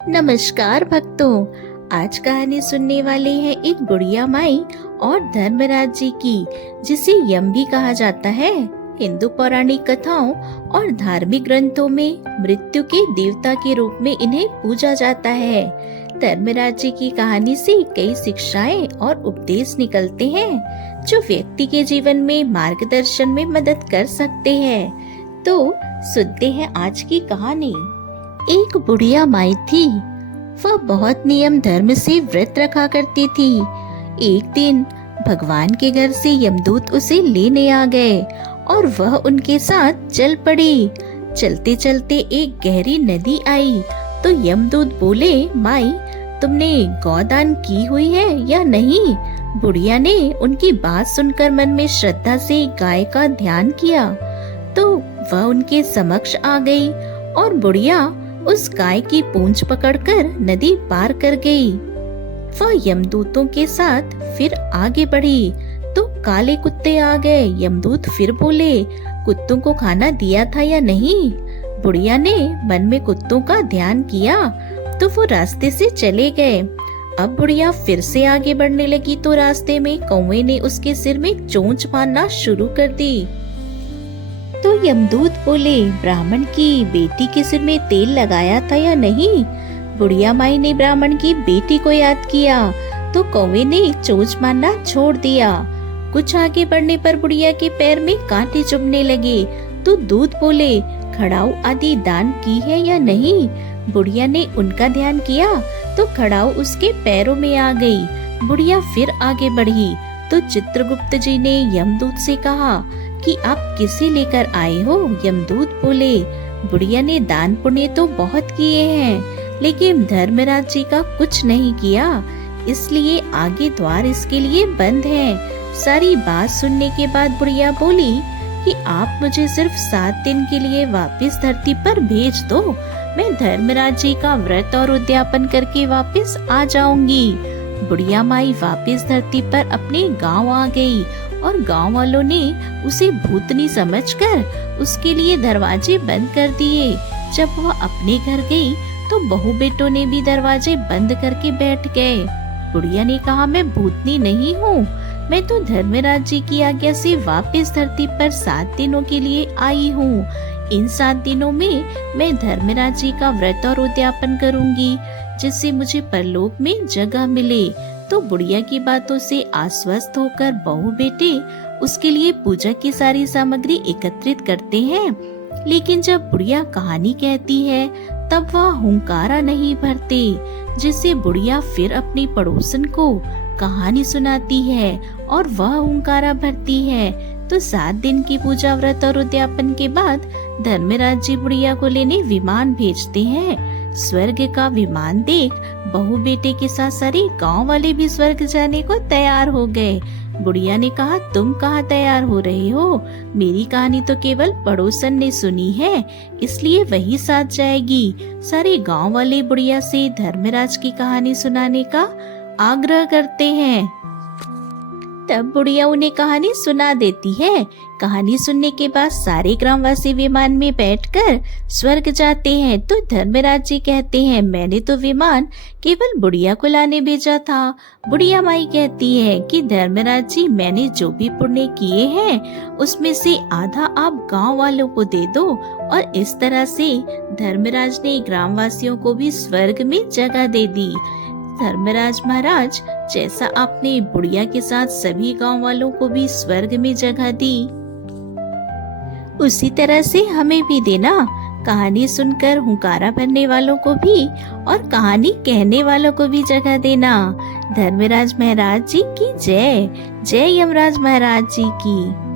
नमस्कार भक्तों। आज कहानी सुनने वाले हैं एक बुढ़िया माई और धर्मराज जी की, जिसे यम भी कहा जाता है। हिंदू पौराणिक कथाओं और धार्मिक ग्रंथों में मृत्यु के देवता के रूप में इन्हें पूजा जाता है। धर्मराज जी की कहानी से कई शिक्षाएं और उपदेश निकलते हैं, जो व्यक्ति के जीवन में मार्गदर्शन में मदद कर सकते हैं। तो सुनते हैं आज की कहानी। एक बुढ़िया माई थी। वह बहुत नियम धर्म से व्रत रखा करती थी। एक दिन भगवान के घर से यमदूत उसे लेने आ गए और वह उनके साथ चल पड़ी। चलते चलते एक गहरी नदी आई तो यमदूत बोले, माई तुमने गौदान की हुई है या नहीं? बुढ़िया ने उनकी बात सुनकर मन में श्रद्धा से गाय का ध्यान किया तो वह उनके समक्ष आ गई और बुढ़िया उस गाय की पूंछ पकड़कर नदी पार कर गई। वह यमदूतों के साथ फिर आगे बढ़ी तो काले कुत्ते आ गए। यमदूत फिर बोले, कुत्तों को खाना दिया था या नहीं? बुढ़िया ने मन में कुत्तों का ध्यान किया तो वो रास्ते से चले गए। अब बुढ़िया फिर से आगे बढ़ने लगी तो रास्ते में कौवे ने उसके सिर में चोंच मारना शुरू कर दी। तो यमदूत बोले, ब्राह्मण की बेटी के सिर में तेल लगाया था या नहीं? बुढ़िया माई ने ब्राह्मण की बेटी को याद किया तो कौवे ने चोंच मारना छोड़ दिया। कुछ आगे बढ़ने पर बुढ़िया के पैर में कांटे चुभने लगे तो दूत बोले, खड़ाऊ आदि दान की है या नहीं? बुढ़िया ने उनका ध्यान किया तो खड़ाऊ उसके पैरों में आ गई। बुढ़िया फिर आगे बढ़ी तो चित्रगुप्त जी ने यमदूत से कहा कि आप किसे लेकर आए हो? यमदूत बोले, बुढ़िया ने दान पुण्य तो बहुत किए हैं, लेकिन धर्मराज जी का कुछ नहीं किया, इसलिए आगे द्वार इसके लिए बंद है। सारी बात सुनने के बाद बुढ़िया बोली कि आप मुझे सिर्फ 7 दिन के लिए वापस धरती पर भेज दो, मैं धर्मराज जी का व्रत और उद्यापन करके वापस आ जाऊंगी। बुढ़िया माई वापस धरती पर अपने गांव आ गई और गांव वालों ने उसे भूतनी समझकर उसके लिए दरवाजे बंद कर दिए। जब वह अपने घर गई तो बहू बेटों ने भी दरवाजे बंद करके बैठ गए। बुढ़िया ने कहा, मैं भूतनी नहीं हूँ, मैं तो धर्मराज जी की आज्ञा से वापस धरती पर 7 दिनों के लिए आई हूँ। इन 7 दिनों में मैं धर्मराज जी का व्रत और उद्यापन करूंगी, जिससे मुझे परलोक में जगह मिले। तो बुढ़िया की बातों से आश्वस्त होकर बहू बेटे उसके लिए पूजा की सारी सामग्री एकत्रित करते हैं। लेकिन जब बुढ़िया कहानी कहती है तब वह हुंकारा नहीं भरते, जिससे बुढ़िया फिर अपनी पड़ोसन को कहानी सुनाती है और वह हुंकारा भरती है। तो 7 दिन की पूजा व्रत और उद्यापन के बाद धर्मराज जी बुढ़िया को लेने विमान भेजते हैं। स्वर्ग का विमान देख बहू बेटे के साथ सारे गांव वाले भी स्वर्ग जाने को तैयार हो गए। बुढ़िया ने कहा, तुम कहाँ तैयार हो रहे हो? मेरी कहानी तो केवल पड़ोसन ने सुनी है, इसलिए वही साथ जाएगी। सारे गांव वाले बुढ़िया से धर्मराज की कहानी सुनाने का आग्रह करते हैं। तब बुढ़िया उन्हें कहानी सुना देती है। कहानी सुनने के बाद सारे ग्रामवासी विमान में बैठकर स्वर्ग जाते हैं। तो धर्मराज जी कहते हैं, मैंने तो विमान केवल बुढ़िया को लाने भेजा था। बुढ़िया माई कहती है कि धर्मराज जी, मैंने जो भी पुण्य किए हैं उसमें से आधा आप गांव वालों को दे दो। और इस तरह से धर्मराज ने ग्रामवासियों को भी स्वर्ग में जगह दे दी। धर्मराज महाराज, जैसा आपने बुढ़िया के साथ सभी गांव वालों को भी स्वर्ग में जगह दी, उसी तरह से हमें भी देना। कहानी सुनकर हुंकारा भरने वालों को भी और कहानी कहने वालों को भी जगह देना। धर्मराज महाराज जी की जय। जय यमराज महाराज जी की।